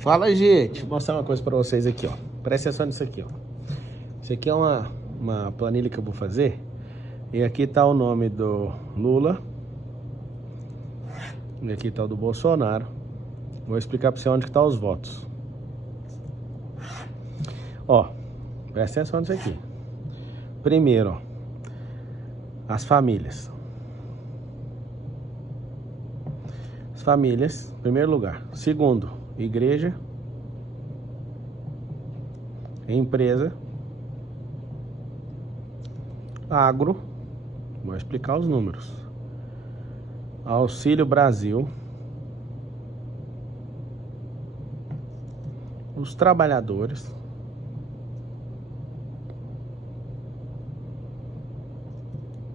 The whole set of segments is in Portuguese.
Fala, gente. Vou mostrar uma coisa pra vocês aqui, ó. Presta atenção nisso aqui, ó. Isso aqui é uma planilha que eu vou fazer. E aqui tá o nome do Lula. E aqui tá o do Bolsonaro. Vou explicar pra você onde que tá os votos. Ó, presta atenção nisso aqui. Primeiro, ó, as famílias. As famílias, em primeiro lugar. Segundo, igreja, empresa, agro, vou explicar os números, Auxílio Brasil, os trabalhadores,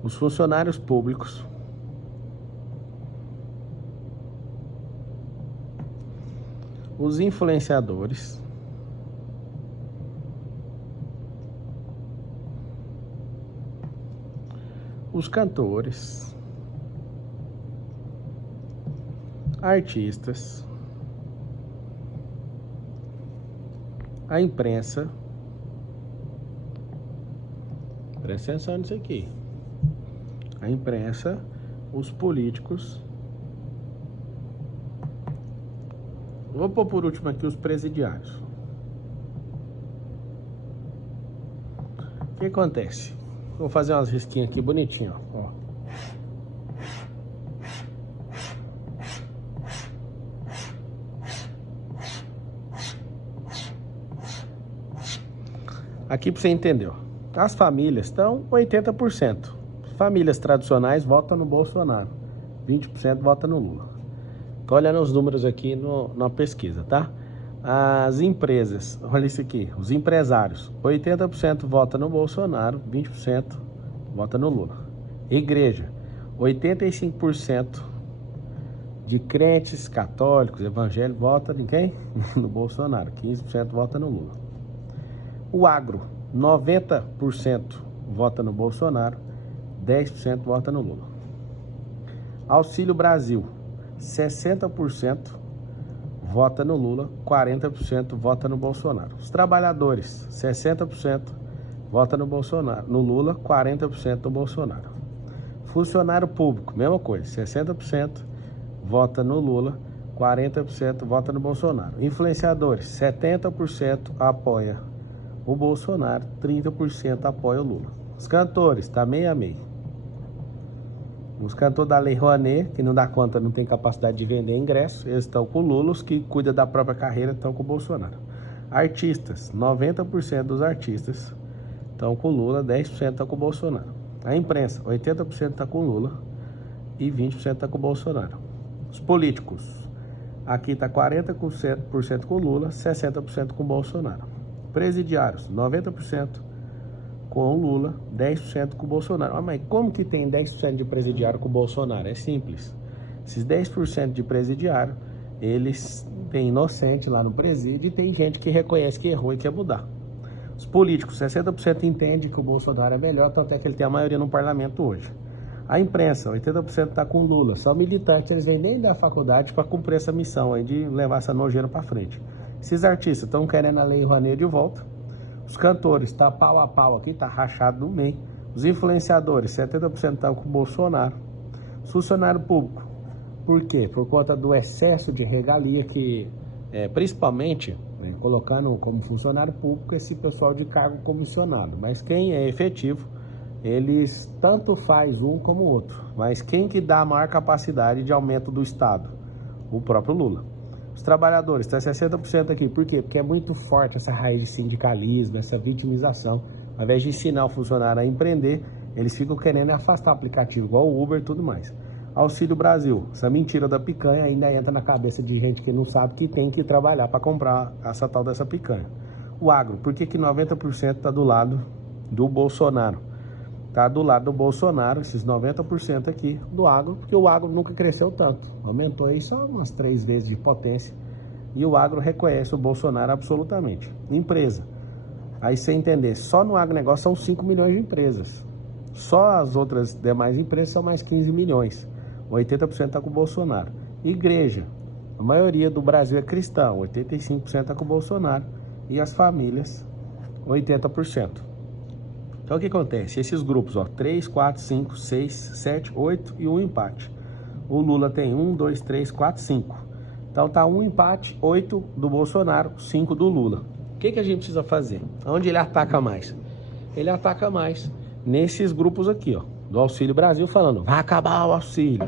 os funcionários públicos, os influenciadores, os cantores, artistas, a imprensa. Presta atenção nisso aqui. A imprensa, os políticos. Vou pôr por último aqui os presidiários. O que acontece? Vou fazer umas risquinhas aqui bonitinho, ó. Aqui pra você entender, ó. As famílias estão 80%. Famílias tradicionais votam no Bolsonaro. 20% votam no Lula. Tô olhando os números aqui na pesquisa, tá? As empresas, olha isso aqui, os empresários, 80% vota no Bolsonaro, 20% vota no Lula. Igreja, 85% de crentes católicos, evangélicos, vota em quem? No Bolsonaro, 15% vota no Lula. O agro, 90% vota no Bolsonaro, 10% vota no Lula. Auxílio Brasil, 60% vota no Lula, 40% vota no Bolsonaro. Os trabalhadores, 60% vota no Bolsonaro, no Lula, 40% no Bolsonaro. Funcionário público, mesma coisa, 60% vota no Lula, 40% vota no Bolsonaro. Influenciadores, 70% apoia o Bolsonaro, 30% apoia o Lula. Os cantores, tá meio a meio. Os cantores da Lei Rouanet, que não dá conta, não tem capacidade de vender ingresso, eles estão com o Lula. Os que cuidam da própria carreira estão com o Bolsonaro. Artistas, 90% dos artistas estão com o Lula, 10% estão com o Bolsonaro. A imprensa, 80% está com o Lula e 20% está com o Bolsonaro. Os políticos, aqui está 40% com o Lula, 60% com o Bolsonaro. Presidiários, 90% com o Lula, 10% com o Bolsonaro. Mas como que tem 10% de presidiário com o Bolsonaro? É simples. Esses 10% de presidiário, eles têm inocente lá no presídio e tem gente que reconhece que errou e quer mudar. Os políticos, 60% entende que o Bolsonaro é melhor, tanto é que ele tem a maioria no parlamento hoje. A imprensa, 80% está com o Lula. São militantes, eles vêm nem da faculdade para cumprir essa missão aí de levar essa nojeira para frente. Esses artistas estão querendo a Lei Rouanet de volta. Os cantores, tá pau a pau aqui, tá rachado no meio. Os influenciadores, 70% estão com o Bolsonaro. Os funcionários públicos, por quê? Por conta do excesso de regalia que, principalmente, né, colocando como funcionário público esse pessoal de cargo comissionado. Mas quem é efetivo, eles tanto faz um como o outro. Mas quem que dá a maior capacidade de aumento do Estado? O próprio Lula. Os trabalhadores, está 60% aqui. Por quê? Porque é muito forte essa raiz de sindicalismo, essa vitimização. Ao invés de ensinar o funcionário a empreender, eles ficam querendo afastar o aplicativo, igual o Uber e tudo mais. Auxílio Brasil, essa mentira da picanha ainda entra na cabeça de gente que não sabe que tem que trabalhar para comprar essa tal dessa picanha. O agro, por que 90% está do lado do Bolsonaro? Está do lado do Bolsonaro, esses 90% aqui do agro, porque o agro nunca cresceu tanto. Aumentou aí só umas 3 vezes de potência. E o agro reconhece o Bolsonaro absolutamente. Empresa. Aí você entender, só no agronegócio são 5 milhões de empresas. Só as outras demais empresas são mais 15 milhões. 80% está com o Bolsonaro. Igreja. A maioria do Brasil é cristão, 85% é com o Bolsonaro. E as famílias, 80%. Então o que acontece? Esses grupos, ó, 3, 4, 5, 6, 7, 8 e um empate. O Lula tem 1, 2, 3, 4, 5. Então tá um empate, 8 do Bolsonaro, 5 do Lula. O que a gente precisa fazer? Onde ele ataca mais? Ele ataca mais nesses grupos aqui, ó, do Auxílio Brasil, falando, vai acabar o auxílio.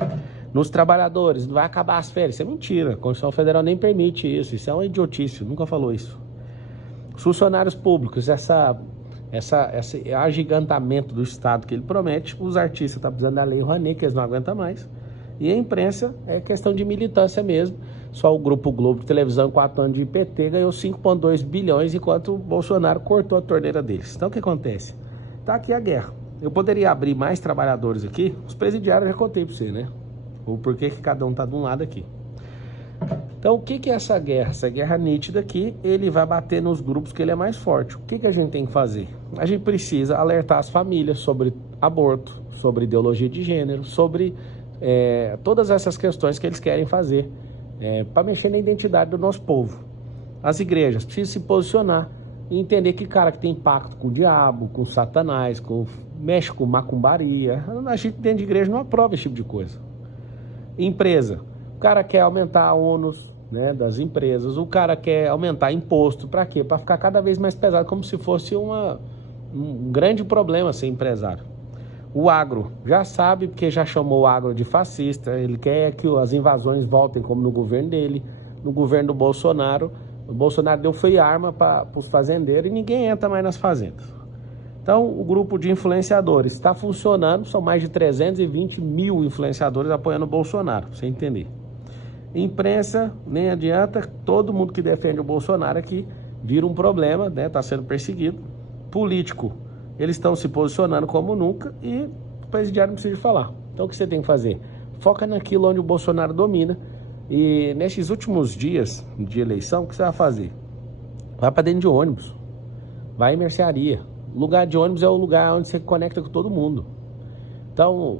Nos trabalhadores, vai acabar as férias. Isso é mentira, a Constituição Federal nem permite isso. Isso é uma idiotice, nunca falou isso. Os funcionários públicos, esse agigantamento do Estado que ele promete, os artistas estão precisando da Lei Rouanet, que eles não aguentam mais. E a imprensa é questão de militância mesmo. Só o Grupo Globo de televisão, 4 anos de PT, ganhou 5,2 bilhões, enquanto o Bolsonaro cortou a torneira deles. Então o que acontece? Tá aqui a guerra. Eu poderia abrir mais trabalhadores aqui, os presidiários eu já contei para você, né? O porquê que cada um tá de um lado aqui. Então o que é essa guerra? Essa guerra nítida aqui, ele vai bater nos grupos que ele é mais forte. O que a gente tem que fazer? A gente precisa alertar as famílias sobre aborto, sobre ideologia de gênero, sobre todas essas questões que eles querem fazer para mexer na identidade do nosso povo. As igrejas precisam se posicionar e entender que cara que tem pacto com o diabo, com Satanás, mexe com macumbaria. A gente dentro de igreja não aprova esse tipo de coisa. Empresa, o cara quer aumentar a ônus, né, das empresas, o cara quer aumentar imposto, para quê? Para ficar cada vez mais pesado, como se fosse um grande problema ser empresário. O agro já sabe, porque já chamou o agro de fascista, ele quer que as invasões voltem como no governo dele, no governo do Bolsonaro. O Bolsonaro deu foi arma para os fazendeiros e ninguém entra mais nas fazendas. Então o grupo de influenciadores está funcionando, são mais de 320 mil influenciadores apoiando o Bolsonaro, pra você entender. Imprensa, nem adianta, todo mundo que defende o Bolsonaro aqui vira um problema, né? Está sendo perseguido. Político, eles estão se posicionando como nunca e o presidiário não precisa de falar. Então o que você tem que fazer? Foca naquilo onde o Bolsonaro domina e nesses últimos dias de eleição, o que você vai fazer? Vai para dentro de ônibus, vai em mercearia. O lugar de ônibus é o lugar onde você conecta com todo mundo. Então,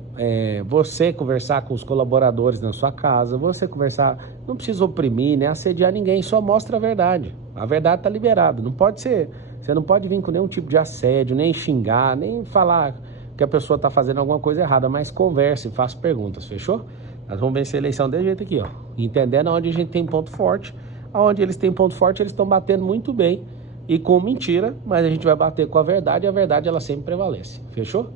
você conversar com os colaboradores na sua casa, você conversar, não precisa oprimir, nem assediar ninguém, só mostra a verdade. A verdade está liberada, não pode ser, você não pode vir com nenhum tipo de assédio, nem xingar, nem falar que a pessoa está fazendo alguma coisa errada, mas converse, faça perguntas, fechou? Nós vamos vencer a eleição desse jeito aqui, ó, entendendo onde a gente tem ponto forte, onde eles têm ponto forte, eles estão batendo muito bem, e com mentira, mas a gente vai bater com a verdade, e a verdade ela sempre prevalece, fechou?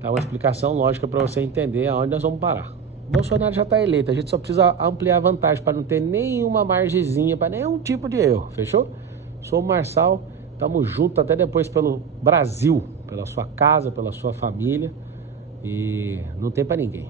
Tá uma explicação lógica para você entender aonde nós vamos parar. O Bolsonaro já está eleito, a gente só precisa ampliar a vantagem para não ter nenhuma margezinha, para nenhum tipo de erro, fechou? Sou o Marçal, tamo junto até depois pelo Brasil, pela sua casa, pela sua família e não tem para ninguém.